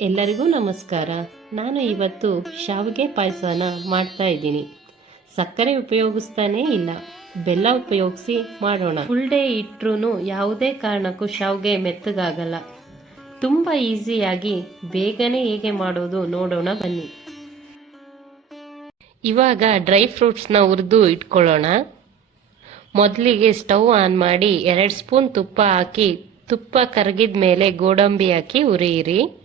ಎಲ್ಲರಿಗೂ ನಮಸ್ಕಾರ. ನಾನು ಇವತ್ತು ಶಾವಿಗೆ ಪಾಯಸನ ಮಾಡ್ತಾ ಇದ್ದೀನಿ. ಸಕ್ಕರೆ ಉಪಯೋಗಿಸ್ತಾನೇ ಇಲ್ಲ. ಬೆಲ್ಲ ಉಪಯೋಗಿಸಿ ಮಾಡೋಣ. ಫುಲ್ ಡೇ ಇಟ್ಟರೂ ಯಾವುದೇ ಕಾರಣಕ್ಕೂ ಶಾವಿಗೆ ಮೆತ್ತಗಾಗಲ್ಲ. ತುಂಬ ಈಸಿಯಾಗಿ ಬೇಗನೆ ಹೇಗೆ ಮಾಡೋದು ನೋಡೋಣ ಬನ್ನಿ. ಇವಾಗ ಡ್ರೈ ಫ್ರೂಟ್ಸ್ನ ಹುರಿದು ಇಟ್ಕೊಳ್ಳೋಣ. ಮೊದಲಿಗೆ ಸ್ಟವ್ ಆನ್ ಮಾಡಿ ಎರಡು ಸ್ಪೂನ್ ತುಪ್ಪ ಹಾಕಿ ತುಪ್ಪ ಕರಗಿದ ಮೇಲೆ ಗೋಡಂಬಿ ಹಾಕಿ ಹುರಿಯಿರಿ.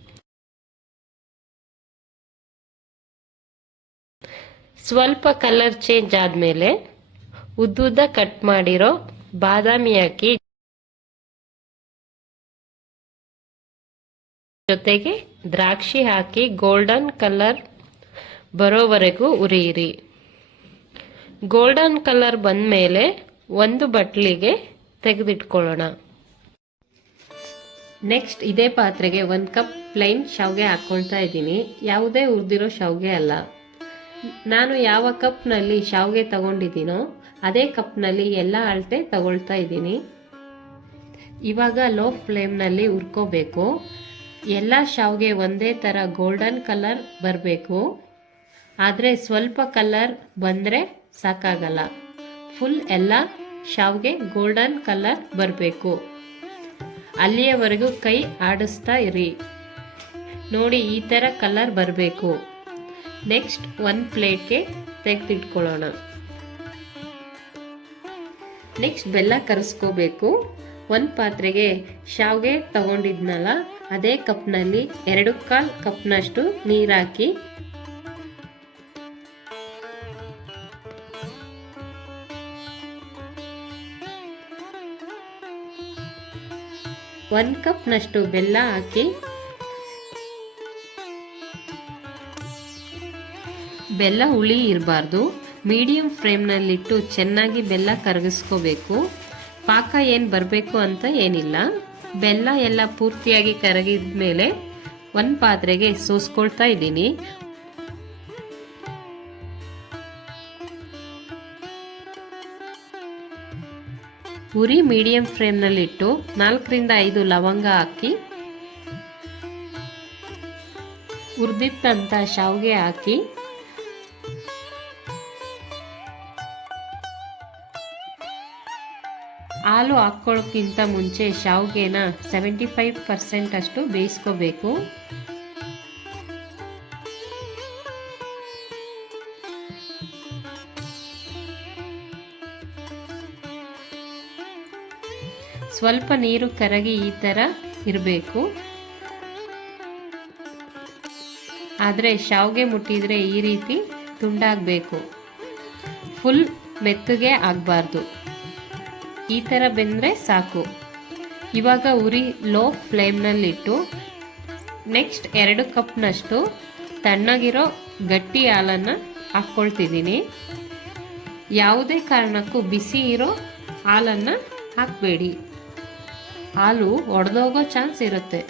ಸ್ವಲ್ಪ ಕಲರ್ ಚೇಂಜ್ ಆದಮೇಲೆ ಉದ್ದುದ್ದ ಕಟ್ ಮಾಡಿರೋ ಬಾದಾಮಿ ಹಾಕಿ ಜೊತೆಗೆ ದ್ರಾಕ್ಷಿ ಹಾಕಿ ಗೋಲ್ಡನ್ ಕಲರ್ ಬರೋವರೆಗೂ ಉರಿಯಿರಿ. ಗೋಲ್ಡನ್ ಕಲರ್ ಬಂದಮೇಲೆ ಒಂದು ಬಟ್ಲಿಗೆ ತೆಗೆದಿಟ್ಕೊಳ್ಳೋಣ. ನೆಕ್ಸ್ಟ್ ಇದೇ ಪಾತ್ರೆಗೆ ಒಂದು ಕಪ್ ಪ್ಲೈನ್ ಶಾವಿಗೆ ಹಾಕ್ಕೊಳ್ತಾ ಇದ್ದೀನಿ. ಯಾವುದೇ ಉರಿದಿರೋ ಶಾವಿಗೆ ಅಲ್ಲ. ನಾನು ಯಾವ ಕಪ್ನಲ್ಲಿ ಶಾವಿಗೆ ತಗೊಂಡಿದ್ದೀನೋ ಅದೇ ಕಪ್ನಲ್ಲಿ ಎಲ್ಲ ಅಳತೆ ತಗೊಳ್ತಾ ಇದ್ದೀನಿ. ಇವಾಗ ಲೋ ಫ್ಲೇಮ್ನಲ್ಲಿ ಹುರ್ಕೋಬೇಕು. ಎಲ್ಲ ಶಾವಿಗೆ ಒಂದೇ ಥರ ಗೋಲ್ಡನ್ ಕಲರ್ ಬರಬೇಕು. ಆದರೆ ಸ್ವಲ್ಪ ಕಲರ್ ಬಂದರೆ ಸಾಕಾಗಲ್ಲ. ಫುಲ್ ಎಲ್ಲ ಶಾವಿಗೆ ಗೋಲ್ಡನ್ ಕಲರ್ ಬರಬೇಕು. ಅಲ್ಲಿಯವರೆಗೂ ಕೈ ಆಡಿಸ್ತಾ ಇರಿ. ನೋಡಿ ಈ ಥರ ಕಲರ್ ಬರಬೇಕು. ನೆಕ್ಸ್ಟ್ ಒಂದು ಪ್ಲೇಟ್ಗೆ ತೆಗೆದಿಟ್ಕೊಳ್ಳೋಣ. ನೆಕ್ಸ್ಟ್ ಬೆಲ್ಲ ಕರೆಸ್ಕೋಬೇಕು. ಒಂದು ಪಾತ್ರೆಗೆ ಶಾವಿಗೆ ತಗೊಂಡಿದ್ನಲ್ಲ, ಅದೇ ಕಪ್ನಲ್ಲಿ ಎರಡು ಕಾಲು ಕಪ್ನಷ್ಟು ನೀರಾಕಿ. ಹಾಕಿ ಒಂದು ಕಪ್ನಷ್ಟು ಬೆಲ್ಲ ಹಾಕಿ. ಬೆಲ್ಲ ಹುಳಿ ಇರಬಾರ್ದು. ಮೀಡಿಯಂ ಫ್ರೇಮ್ನಲ್ಲಿಟ್ಟು ಚೆನ್ನಾಗಿ ಬೆಲ್ಲ ಕರಗಿಸ್ಕೋಬೇಕು. ಪಾಕ ಏನು ಬರಬೇಕು ಅಂತ ಏನಿಲ್ಲ. ಬೆಲ್ಲ ಎಲ್ಲ ಪೂರ್ತಿಯಾಗಿ ಕರಗಿದ ಮೇಲೆ ಒಂದು ಪಾತ್ರೆಗೆ ಸೋಸ್ಕೊಳ್ತಾ ಇದ್ದೀನಿ. ಉರಿ ಮೀಡಿಯಂ ಫ್ರೇಮ್ನಲ್ಲಿಟ್ಟು ನಾಲ್ಕರಿಂದ ಐದು ಲವಂಗ ಹಾಕಿ ಹುರಿದಿಟ್ಟಂಥ ಶಾವಿಗೆ ಹಾಕಿ ಹಾಲು ಹಾಕ್ಕೊಳ್ಳೋಕ್ಕಿಂತ ಮುಂಚೆ ಶಾವಿಗೆನ ಸೆವೆಂಟಿ ಫೈವ್ ಪರ್ಸೆಂಟ್ ಅಷ್ಟು ಬೇಯಿಸ್ಕೋಬೇಕು. ಸ್ವಲ್ಪ ನೀರು ಕರಗಿ ಈ ಥರ ಇರಬೇಕು. ಆದರೆ ಶಾವಿಗೆ ಮುಟ್ಟಿದರೆ ಈ ರೀತಿ ತುಂಡಾಗಬೇಕು. ಫುಲ್ ಮೆತ್ತಗೆ ಆಗಬಾರ್ದು. ಈ ಥರ ಬೆಂದರೆ ಸಾಕು. ಇವಾಗ ಉರಿ ಲೋ ಫ್ಲೇಮ್ನಲ್ಲಿಟ್ಟು ನೆಕ್ಸ್ಟ್ ಎರಡು ಕಪ್ನಷ್ಟು ತಣ್ಣಗಿರೋ ಗಟ್ಟಿ ಹಾಲನ್ನು ಹಾಕ್ಕೊಳ್ತಿದ್ದೀನಿ. ಯಾವುದೇ ಕಾರಣಕ್ಕೂ ಬಿಸಿ ಇರೋ ಹಾಲನ್ನು ಹಾಕಬೇಡಿ. ಹಾಲು ಒಡೆದೋಗೋ ಚಾನ್ಸ್ ಇರುತ್ತೆ.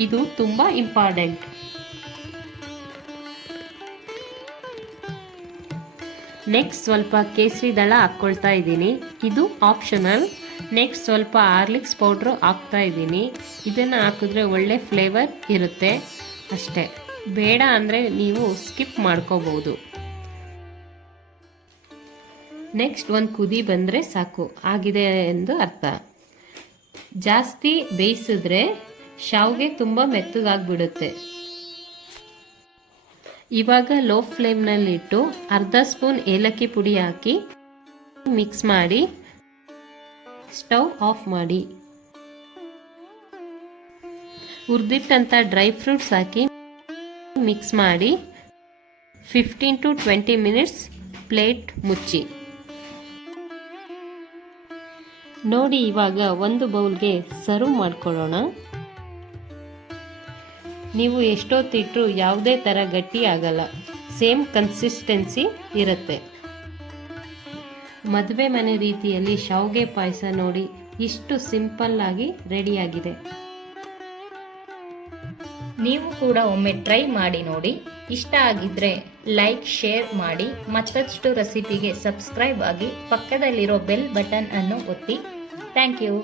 ಇದು ತುಂಬ ಇಂಪಾರ್ಟೆಂಟ್. ನೆಕ್ಸ್ಟ್ ಸ್ವಲ್ಪ ಕೇಸರಿ ದಳ ಹಾಕ್ಕೊಳ್ತಾ ಇದ್ದೀನಿ. ಇದು ಆಪ್ಷನಲ್ ನೆಕ್ಸ್ಟ್ ಸ್ವಲ್ಪ ಆರ್ಲಿಕ್ಸ್ ಪೌಡ್ರು ಹಾಕ್ತಾ ಇದ್ದೀನಿ. ಇದನ್ನು ಹಾಕಿದ್ರೆ ಒಳ್ಳೆ ಫ್ಲೇವರ್ ಇರುತ್ತೆ. ಅಷ್ಟೇ. ಬೇಡ ಅಂದರೆ ನೀವು ಸ್ಕಿಪ್ ಮಾಡ್ಕೋಬೋದು ನೆಕ್ಸ್ಟ್ ಒಂದು ಕುದಿ ಬಂದರೆ ಸಾಕು. ಆಗಿದೆ ಎಂದು ಅರ್ಥ. ಜಾಸ್ತಿ ಬೇಯಿಸಿದ್ರೆ ಶಾವಿಗೆ ತುಂಬ ಮೆತ್ತಗಾಗ್ಬಿಡುತ್ತೆ. ಇವಾಗ ಲೋ ಫ್ಲೇಮ್ನಲ್ಲಿಟ್ಟು ಅರ್ಧ ಸ್ಪೂನ್ ಏಲಕ್ಕಿ ಪುಡಿ ಹಾಕಿ ಮಿಕ್ಸ್ ಮಾಡಿ ಸ್ಟವ್ ಆಫ್ ಮಾಡಿ. ಹುರಿದಿಟ್ಟಂಥ ಡ್ರೈ ಫ್ರೂಟ್ಸ್ ಹಾಕಿ ಮಿಕ್ಸ್ ಮಾಡಿ fifteen to twenty minutes plate ಮುಚ್ಚಿ. ನೋಡಿ ಇವಾಗ ಒಂದು ಬೌಲ್ಗೆ ಸರ್ವ್ ಮಾಡ್ಕೊಳ್ಳೋಣ. ನೀವು ಎಷ್ಟೊತ್ತಿಟ್ಟರೂ ಯಾವುದೇ ಥರ ಗಟ್ಟಿ ಆಗಲ್ಲ ಸೇಮ್ ಕನ್ಸಿಸ್ಟೆನ್ಸಿ ಇರುತ್ತೆ. ಮದುವೆ ಮನೆ ರೀತಿಯಲ್ಲಿ ಶಾವಿಗೆ ಪಾಯಸ ನೋಡಿ ಇಷ್ಟು ಸಿಂಪಲ್ ಆಗಿ ರೆಡಿಯಾಗಿದೆ. ನೀವು ಕೂಡ ಒಮ್ಮೆ ಟ್ರೈ ಮಾಡಿ ನೋಡಿ. ಇಷ್ಟ ಆಗಿದ್ರೆ ಲೈಕ್, ಶೇರ್ ಮಾಡಿ. ಮತ್ತಷ್ಟು ರೆಸಿಪಿಗೆ ಸಬ್ಸ್ಕ್ರೈಬ್ ಆಗಿ ಪಕ್ಕದಲ್ಲಿರೋ ಬೆಲ್ ಬಟನ್ ಅನ್ನು ಒತ್ತಿ. Thank you.